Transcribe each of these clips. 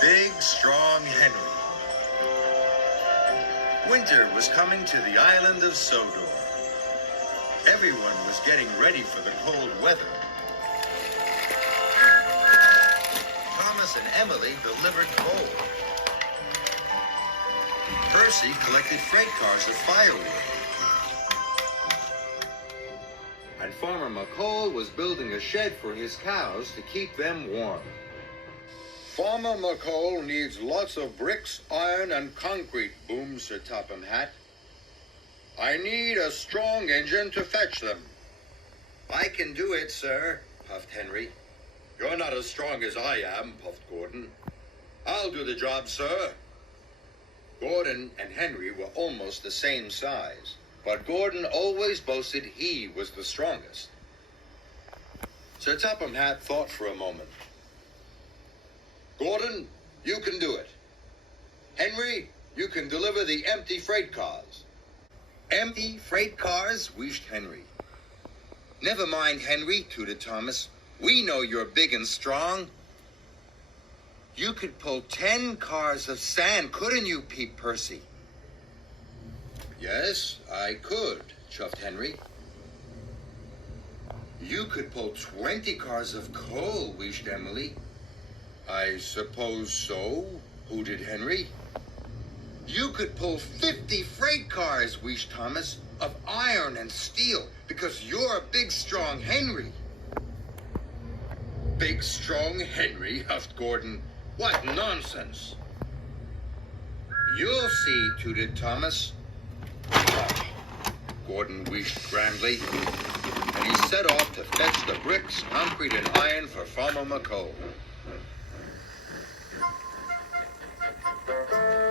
Big, strong Henry. Winter was coming to the island of Sodor. Everyone was getting ready for the cold weather. Thomas and Emily delivered coal. Percy collected freight cars of firewood. And Farmer McColl was building a shed for his cows to keep them warm. Farmer McColl needs lots of bricks, iron, and concrete, boomed Sir Topham Hatt. I need a strong engine to fetch them. I can do it, sir, puffed Henry. You're not as strong as I am, puffed Gordon. I'll do the job, sir. Gordon and Henry were almost the same size, but Gordon always boasted he was the strongest. Sir Topham Hatt thought for a moment. Gordon, you can do it. Henry, you can deliver the empty freight cars. Empty freight cars, wheezed Henry. Never mind, Henry, tooted Thomas. We know you're big and strong. You could pull 10 cars of sand, couldn't you, peeped Percy? Yes, I could, chuffed Henry. You could pull 20 cars of coal, wheezed Emily. I suppose so, hooted Henry. You could pull 50 freight cars, wheezed Thomas, of iron and steel, because you're a big, strong Henry. Big, strong Henry, huffed Gordon. What nonsense. You'll see, tooted Thomas. Gordon wheezed grandly, and he set off to fetch the bricks, concrete, and iron for Farmer McColl.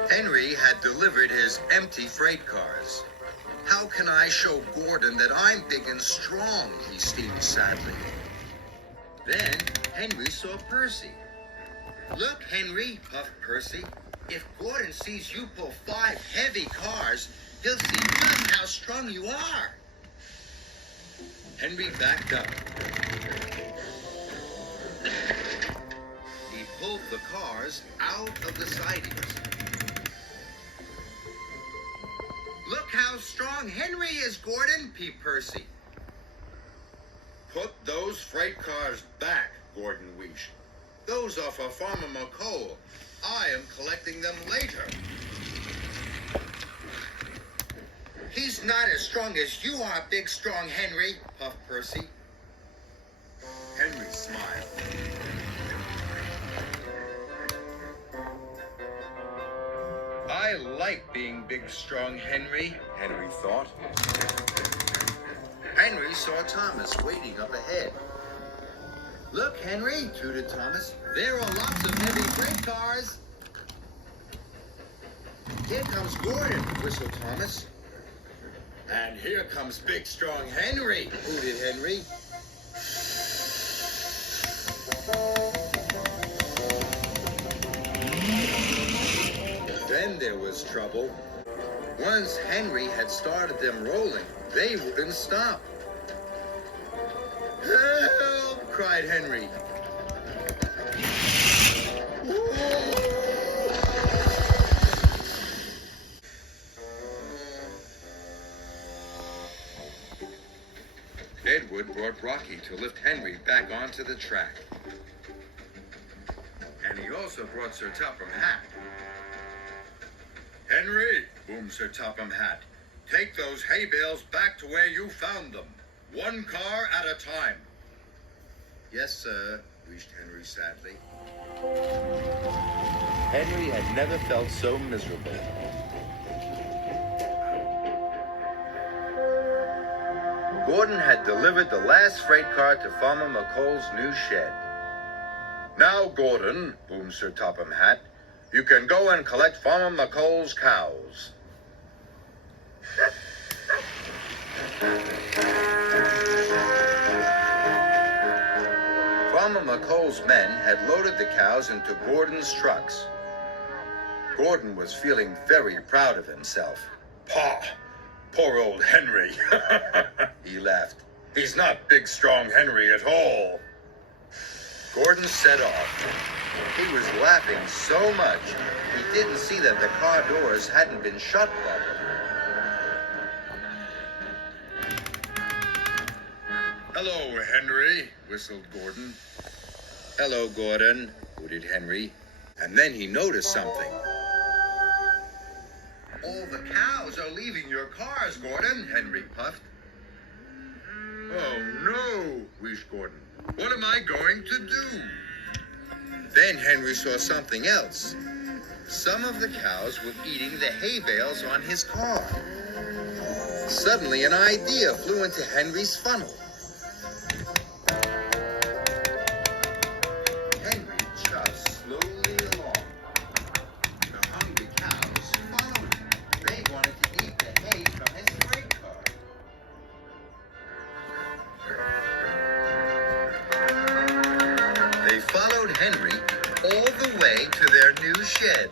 Henry had delivered his empty freight cars. How can I show Gordon that I'm big and strong, he steamed sadly. Then Henry saw Percy. Look, Henry, puffed Percy. If Gordon sees you pull 5 heavy cars, he'll see just how strong you are. Henry backed up. He pulled the cars out of the sidings. Look how strong Henry is, Gordon, peeped Percy. Put those freight cars back, Gordon wheezed. Those are for Farmer McColl. I am collecting them later. He's not as strong as you are, big, strong Henry, puffed Percy. Henry smiled. I like being big, strong Henry, Henry thought. Henry saw Thomas waiting up ahead. Look, Henry, tooted Thomas. There are lots of heavy freight cars. Here comes Gordon, whistled Thomas. And here comes big, strong Henry, hooted Henry. Then there was trouble. Once Henry had started them rolling, they wouldn't stop. Help! Cried Henry. Edward brought Rocky to lift Henry back onto the track. And he also brought Sir Topham Hatt. Henry, boomed Sir Topham Hatt, take those hay bales back to where you found them. 1 car at a time. Yes, sir, wheezed Henry sadly. Henry had never felt so miserable. Gordon had delivered the last freight car to Farmer McColl's new shed. Now, Gordon, boomed Sir Topham Hatt, you can go and collect Farmer McColl's cows. Farmer McColl's men had loaded the cows into Gordon's trucks. Gordon was feeling very proud of himself. Pah! Poor old Henry. He laughed. He's not big, strong Henry at all. Gordon set off. He was laughing so much, he didn't see that the car doors hadn't been shut properly. Hello, Henry, whistled Gordon. Hello, Gordon, hooted Henry. And then he noticed something. All the cows are leaving your cars, Gordon, Henry puffed. Oh, no, wheezed Gordon. What am I going to do? Then Henry saw something else. Some of the cows were eating the hay bales on his car. Suddenly, an idea flew into Henry's funnel. Henry just slowly along. The hungry cows followed him. They wanted to eat the hay from his freight car. They followed Henry all the way to their new shed.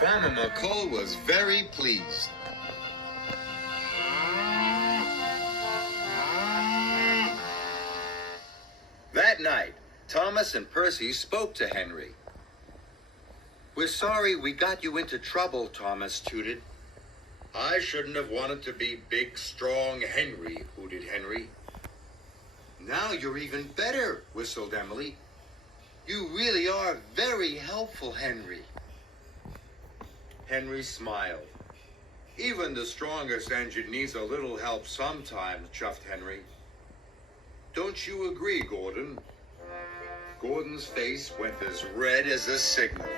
Farmer McColl was very pleased. That night, Thomas and Percy spoke to Henry. "We're sorry we got you into trouble," Thomas tooted. I shouldn't have wanted to be big, strong Henry, hooted Henry. "Now you're even better," whistled Emily. "You really are very helpful, Henry." Henry smiled. "Even the strongest engine needs a little help sometimes," chuffed Henry. "Don't you agree, Gordon?" Gordon's face went as red as a signal.